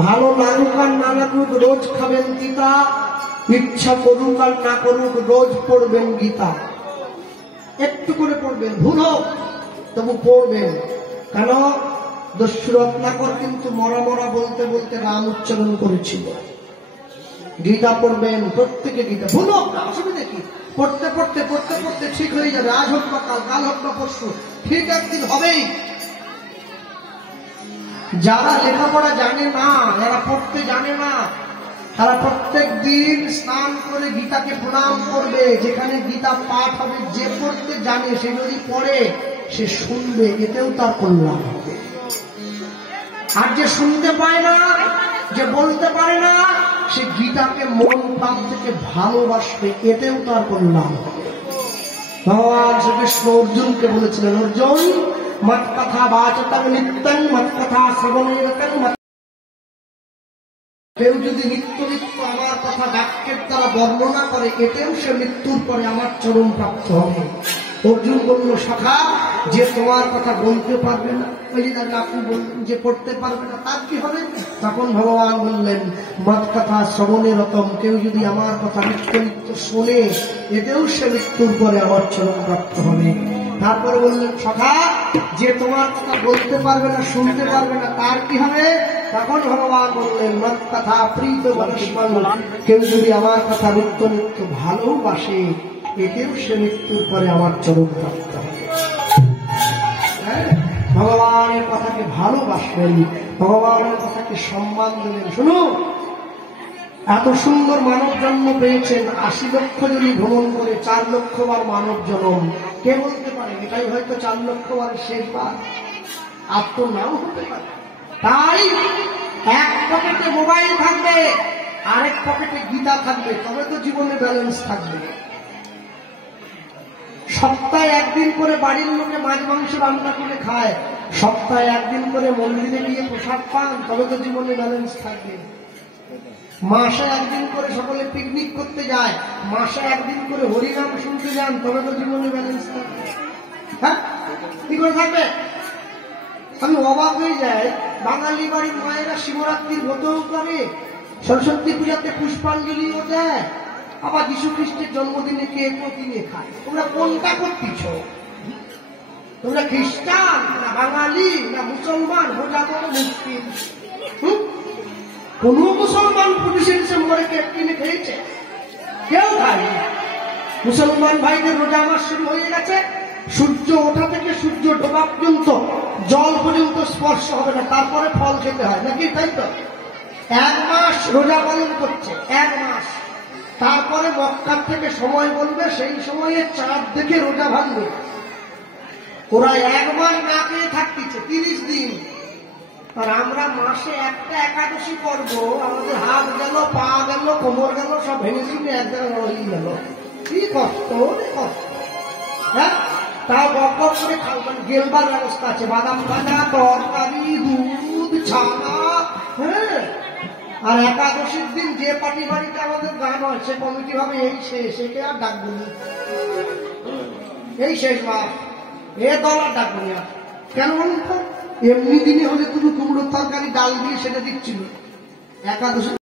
ভালো লাগুক আর না লাগুক রোজ খাবেন গীতা, ইচ্ছা করুক আর না করুক রোজ পড়বেন গীতা। একটু করে পড়বেন, ভুল হোক তবু পড়বেন। কেন? দস্যু রত্নাকর কিন্তু মরা মরা বলতে বলতে রাম উচ্চারণ করেছিল। গীতা পড়বেন, প্রত্যেকে গীতা, ভুল হোক না, অসুবিধা কি? পড়তে পড়তে পড়তে পড়তে ঠিক হয়ে যাবে। আজ হোক বা কাল, কাল হোক বা পরশু, ঠিক একদিন হবেই। যারা লেখাপড়া জানে না, যারা পড়তে জানে না, তারা প্রত্যেক দিন স্নান করে গীতাকে প্রণাম করবে। যেখানে গীতা পাঠ হবে, যে পড়তে জানে সে যদি পড়ে, সে শুনবে, এতেও তার কল্যাণ হবে। আর যে শুনতে পায় না, যে বলতে পারে না, সে গীতাকে মন প্রাণ থেকে ভালোবাসবে, এতেও তার কল্যাণ হবে। ভগবান শ্রীকৃষ্ণ অর্জুনকে বলেছিলেন, অর্জুন মত কথা বাচতাং নিত্যং মত কথা শ্রবণেরতং। কেউ যদি নিত্য নিত্য আমার কথা বাক্যের দ্বারা বর্ণনা করে, এতেও সে মৃত্যুর পরে আমার চরম প্রাপ্ত হবে। অর্জুন বলল, সখা, যে তোমার কথা বলতে পারবে না, ওই যে আপনি বললেন যে পড়তে পারবে না, তার কি হবে? তখন ভগবান বললেন, মত কথা শ্রবণেরতম, কেউ যদি আমার কথা নিত্য নিত্য শোনে, এতেও সে মৃত্যুর পরে আমার চরম প্রাপ্ত হবে। তারপরে বললেন, সখা, যে তোমার কথা বলতে পারবে না, শুনতে পারবে না, তার কি হবে? তখন ভগবান বললেন, মত কথা প্রীত বনস্পন, কেউ যদি আমার কথা নিত্য নিত্য ভালোবাসে, এতেও সে মৃত্যুর পরে আমার চরম প্রাপ্ত হবে। ভগবানের কথাকে ভালোবাসবেন, ভগবানের কথাকে সম্মান দেবেন। শুনুন, এত সুন্দর মানব জন্ম পেয়েছেন, 80 লক্ষ যদি ভ্রমণ করে 4 লক্ষ বার মানব জন্ম, কে বলতে পারে এটাই হয়তো 4 লক্ষ বারের শেষবার? আর তো নাও হতে পারে। তাই এক পকেটে মোবাইল থাকবে, আরেক পকেটে গীতা থাকবে, তবে তো জীবনে ব্যালেন্স থাকবে। সপ্তাহে একদিন করে বাড়ির লোকে মাছ মাংস রান্না করে খায়, সপ্তাহে একদিন করে মন্দিরে গিয়ে প্রসাদ পান, তবে তো জীবনে ব্যালেন্স থাকবে। মাসে একদিন করে সকলে পিকনিক করতে যায়, মাসে একদিন করে হরিনাম শুনতে যান, তবে তো জীবনে ব্যালেন্স থাকবে। হ্যাঁ, কি করে থাকবে? আমি অবাক হয়ে যাই, বাঙালি বাড়ির মায়েরা শিবরাত্রির ব্রতও করে, সরস্বতী পূজাতে পুষ্পাঞ্জলিও দেয়, আবার যীশু খ্রিস্টের জন্মদিনে কেকও কিনে খায়। তোমরা কোনটা করতেছ? তোমরা খ্রিস্টান না বাঙালি না মুসলমান? বোঝা বড় মুশকিল। কোন মুসলমান 25 ডিসেম্বরে কেক কিনে খেয়েছে? কেউ খায়নি। মুসলমান ভাইদের রোজা মাস শুরু হয়ে গেছে, সূর্য ওঠা থেকে সূর্য ডোবা পর্যন্ত জল পর্যন্ত স্পর্শ হবে না, তারপরে ফল খেতে হয় নাকি? তাই তো 1 মাস রোজা পালন করছে, 1 মাস। তারপরে মক্কার থেকে সময় বলবে, সেই সময়ে চাঁদ দেখে রোজা ভাঙবে। ওরা 1 মাস না খেয়ে থাকতেছে, 30 দিন। আর আমরা মাসে একটা একাদশী করবো, আমাদের হাত গেল, পা গেল, কোমর গেল, সব ভেঙে শুনে এক জায়গায় হয়ে গেল। কি কষ্ট, কষ্ট। হ্যাঁ, তাও বক করে খাওয়ান, গেলবার ব্যবস্থা আছে, বাদাম ভাজা, তরকারি, দুধ, ছানা। হ্যাঁ, আর একাদশীর দিন যে পার্টি বাড়িতে আমাদের গান হয়, সে কমিটি ভাবে এই শেষ, একে আর ডাকবো না, এই শেষ মাস, এ দল আর ডাকবো না। কেন বলুন তো? এমনি দিনে হলে তুমি কুমড়োর তরকারি ডাল দিয়ে সেটা দিচ্ছিল, একাদশী